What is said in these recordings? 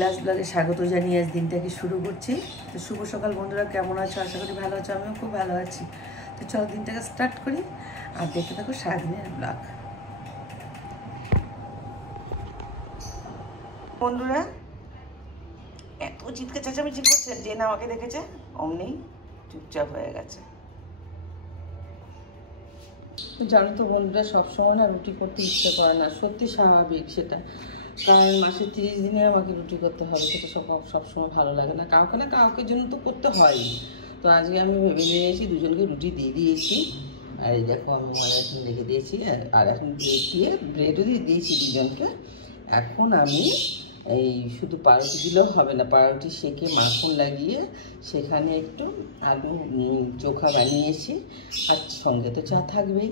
বিলাস ব্লগে স্বাগত জানিয়ে আজ দিনটাকে শুরু করছি। তো শুভ সকাল বন্ধুরা, কেমন আছো? আশা করি ভালো আছো, আমিও খুব ভালো আছি। তো চলো দিনটাকে স্টার্ট করি আর দেখতে থাকো সারাদিনের ব্লগ। বন্ধুরা এত চিৎকে চেঁচামেচি করছে, যে না আমাকে দেখেছে অমনি চুপচাপ হয়ে গেছে। জানো তো বন্ধুরা, সবসময় না রুটি করতে ইচ্ছে করে না, সত্যি স্বাভাবিক সেটা, কারণ মাসে 30 দিনে আমাকে রুটি করতে হবে, সেটা সবসময় ভালো লাগে না, কাউকে না কাউকে জন্য তো করতে হয়। তো আজকে আমি ভেবে নিয়েছি দুজনকে রুটি দিয়ে দিয়েছি, আর এই দেখো আমি এখন রেখে দিয়েছি, আর এখন ব্রেডও দিয়ে দিয়েছি দুজনকে। এখন আমি এই শুধু পাউরুটি দিলেও হবে না, পাউরুটি সেকে মাখন লাগিয়ে সেখানে একটু আলু চোখা বানিয়েছি, আর সঙ্গে তো চা থাকবেই।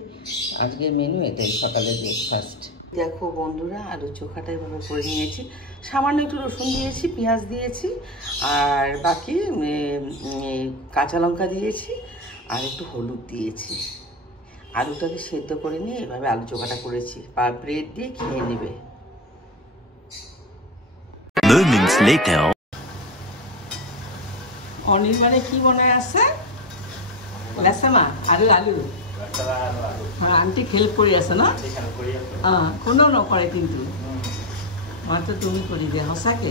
আজকের মেনু এটাই, সকালের ব্রেকফাস্ট। দেখো বন্ধুরা, আলু চোখাটা এভাবে করে নিয়েছি, সামান্য একটু রসুন দিয়েছি, পেঁয়াজ দিয়েছি, আর বাকি কাঁচা লঙ্কা দিয়েছি, আর একটু হলুদ দিয়েছি। আলুটাকে সেদ্ধ করে নিয়ে এভাবে আলু চোখাটা করেছি, আর ব্রেড দিয়ে খেয়ে নেবে। অনির্বাণে কি মনে আছে? লেসামা আলু আলু হ্যাঁ, আন্টি হেল্প করে আছে না? কোনো নকৰে কিন্তু মাত্ৰ তুমি কৰি দিয়া সঁচাকে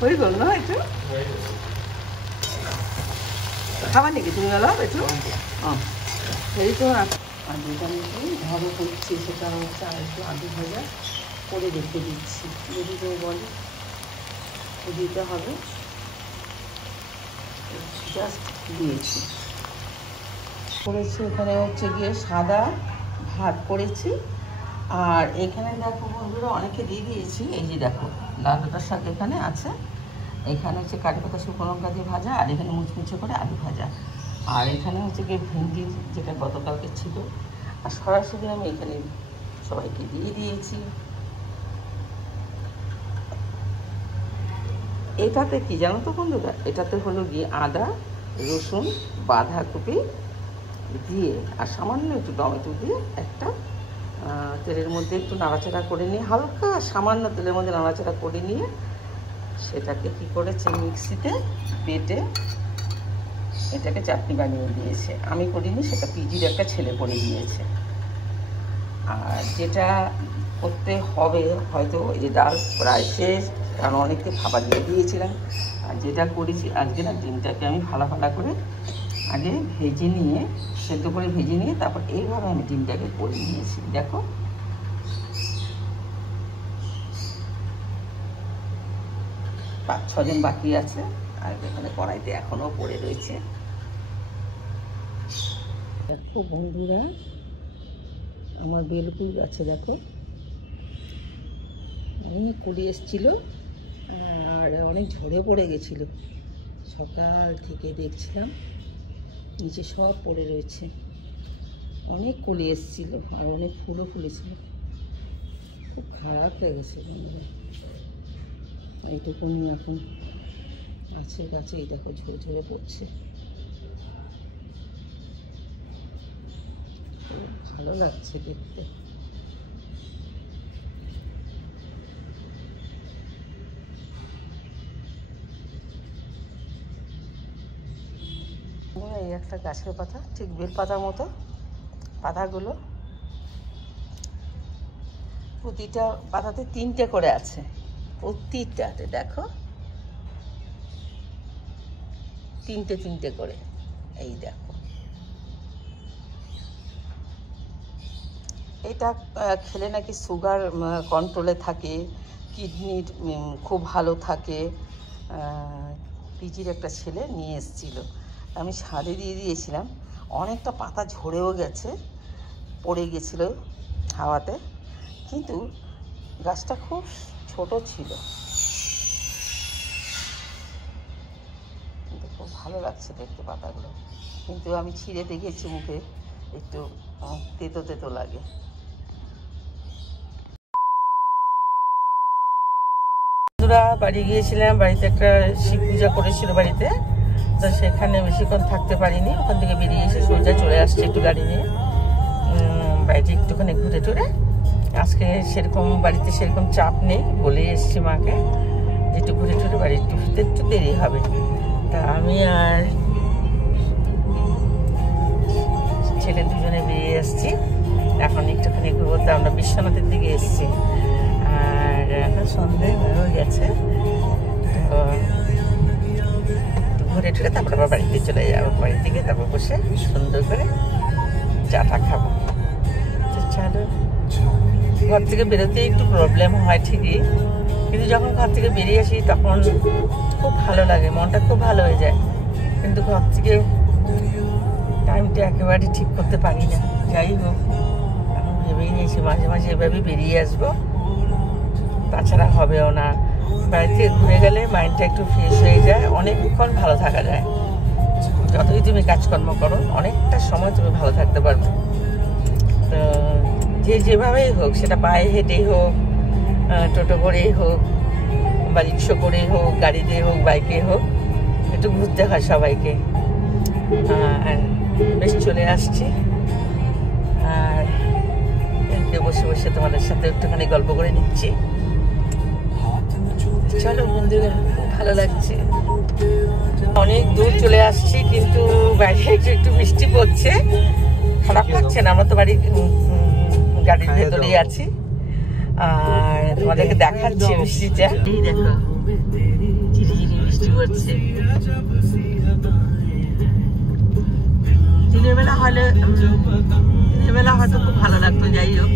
হৈ গ'ল ন? এইটো খাবা নেকি তুমি অলপ? এইটো অঁ হেৰিটো আলুটা নাকি ঘরে করছি, সেটা হচ্ছে আর একটু আলু ভাজা করে রেখে দিচ্ছি, যদি কেউ বলে দিতে হবে, জাস্ট দিয়েছি। করেছি এখানে হচ্ছে গিয়ে সাদা ভাত করেছি, আর এখানে দেখো বন্ধুরা অনেকে দিয়ে দিয়েছি, এই যে দেখো লাল ডাঁটার শাক এখানে আছে, এখানে হচ্ছে কারি পাতা শুকনো লঙ্কা দিয়ে ভাজা, আর এখানে মুচমুচে করে আলু ভাজা, আর এখানে হচ্ছে গিয়ে ভেন্ডি যেটা গতকালকে ছিল, আর সরাসরি আমি এখানে সবাইকে দিয়ে দিয়েছি। এটাতে কি জানো তো বন্ধুরা, এটাতে হলো গিয়ে আদা রসুন বাঁধাকপি দিয়ে আর সামান্য একটু টমেটো দিয়ে একটা তেলের মধ্যে একটু নাড়াচাড়া করে নিয়ে, হালকা সামান্য তেলের মধ্যে নাড়াচাড়া করে নিয়ে সেটাকে কি করেছে মিক্সিতে বেটে এটাকে চাটনি বানিয়ে দিয়েছে। আমি করিনি, সেটা পিজির একটা ছেলে করে দিয়েছে। আর যেটা করতে হবে হয়তো, এই যে ডাল প্রায় শেষ, কারণ অনেককে খাবার দিয়ে দিয়েছিলাম। আর যেটা করেছি আজকে না, ডিমটাকে আমি ফালা ফালা করে আগে ভেজে নিয়ে, সেদ্ধ করে ভেজে নিয়ে তারপর এইভাবে আমি ডিমটাকে করে নিয়েছি। দেখো 5-6 জন বাকি আছে, আর এখানে কড়াইতে এখনও পড়ে রয়েছে। দেখো বন্ধুরা, আমার বেলকুল গাছে দেখো অনেক কুড়ি এসেছিল, আর অনেক ঝরে পড়ে গেছিলো। সকাল থেকে দেখছিলাম নিচে সব পড়ে রয়েছে, অনেক কুলি এসেছিল, আর অনেক ফুলও ফুলেছিল। খুব খারাপ লেগেছে বন্ধুরা। এইটুকুনি এখন আছে গাছে, এই দেখো ঝরে ঝরে পড়ছে। ভালো লাগছে দেখতে। এই একটা গাছের পাতা, ঠিক বেল পাতার মতো পাতাগুলো, প্রতিটা পাতাতে 3টে করে আছে, প্রতিটাতে দেখো 3টে করে। এই দেখো, এটা খেলে নাকি সুগার কন্ট্রোলে থাকে, কিডনির খুব ভালো থাকে। পিজির একটা ছেলে নিয়ে এসেছিলো, আমি ছাদে দিয়ে দিয়েছিলাম, অনেকটা পাতা ঝরেও গেছে, পড়ে গেছিলো হাওয়াতে, কিন্তু গাছটা খুব ছোট ছিল, কিন্তু খুব ভালো লাগছে দেখতে পাতাগুলো। কিন্তু আমি ছিঁড়ে দেখেছি, মুখে একটু তেতো তেতো লাগে। বাড়ি গিয়েছিলাম, বাড়িতে একটা শিব পূজা করেছিল বাড়িতে, তো সেখানে বেশিক্ষণ থাকতে পারিনি, ওখান থেকে বেরিয়ে এসে সোজা চলে আসছে একটু গাড়ি নিয়ে বাইরে একটুখানি ঘুরে টুরে, আজকে সেরকম বাড়িতে সেরকম চাপ নেই বলে এসছি মাকে, একটু ঘুরে টুরে বাড়ি ফিরতে একটু দেরি হবে। তা আমি আর ছেলে দুজনে বেরিয়ে এসছি। এখন একটুখানি ঘুরবো, আমরা বিশ্বনাথের দিকে এসছি। আর এখন সন্ধ্যে হয়ে গেছে, তো ঘুরে টুরে তারপর আবার বাড়িতে চলে যাবো। বাড়ি থেকে তারপর বসে সুন্দর করে চাটা খাবো। তো চলো, ঘর থেকে বেরোতে একটু প্রবলেম হয় ঠিকই, কিন্তু যখন ঘর থেকে বেরিয়ে আসি তখন খুব ভালো লাগে, মনটা খুব ভালো হয়ে যায়। কিন্তু ঘর থেকে টাইমটা একেবারে ঠিক করতে পারি না। যাই হোক, এখন ভেবেই নিয়েছি মাঝে মাঝে এভাবে বেরিয়ে আসবো, তাছাড়া হবেও না। বাড়িতে ঘুরে গেলে মাইন্ডটা একটু ফ্রেশ হয়ে যায়, অনেকক্ষণ ভালো থাকা যায়। যতই তুমি কাজকর্ম করো অনেকটা সময় তুমি ভালো থাকতে পারবে। তো যে যেভাবেই হোক, সেটা পায়ে হেঁটেই হোক, টোটো করেই হোক, বা রিক্সা করেই হোক, গাড়িতে হোক, বাইকে হোক, একটু ঘুরতে হয় সবাইকে। আর বেশ চলে আসছি, আর বসে বসে তোমাদের সাথে একটুখানি গল্প করে নিচ্ছি। চলো বন্ধুরা, খুব ভালো লাগছে। অনেক দূর চলে আসছি, কিন্তু বাইরে একটু বৃষ্টি পড়ছে, খারাপ লাগছে না। আমরা তো গাড়ির ভেতরেই আছি, আর তোমাদেরকে দেখাচ্ছি বৃষ্টিটা। এই দেখো, ঝিরিঝিরি বৃষ্টি পড়ছে। দিনের বেলা হয়তো খুব ভালো লাগতো। যাই হোক,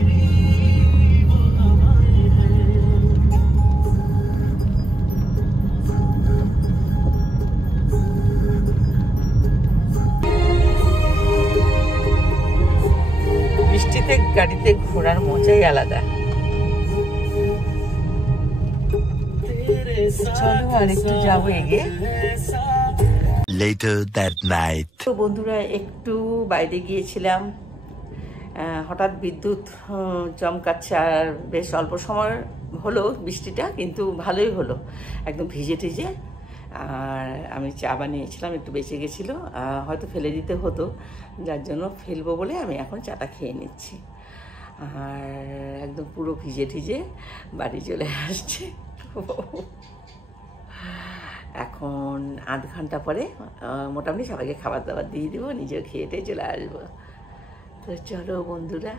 বৃষ্টিতে গাড়িতে ঘোরার মজাই আলাদা। চলো আর একটু যাবো এগিয়ে। Later that night. তো বন্ধুরা, একটু বাইরে গিয়েছিলাম, হঠাৎ বিদ্যুৎ চমকাচ্ছে, আর বেশ অল্প সময় হলো বৃষ্টিটা, কিন্তু ভালোই হলো, একদম ভিজে টিজে। আর আমি চা বানিয়েছিলাম, একটু বেঁচে গেছিলো, হয়তো ফেলে দিতে হতো, যার জন্য ফেলবো বলে আমি এখন চাটা খেয়ে নিচ্ছি। আর একদম পুরো ভিজে ঠিজে বাড়ি চলে আসছে। এখন 8 ঘন্টা পরে মোটামুটি সবাইকে খাবার দাবার দিয়ে দেবো, নিজেও খেয়ে চলে আসবো। তো চলো বন্ধুরা।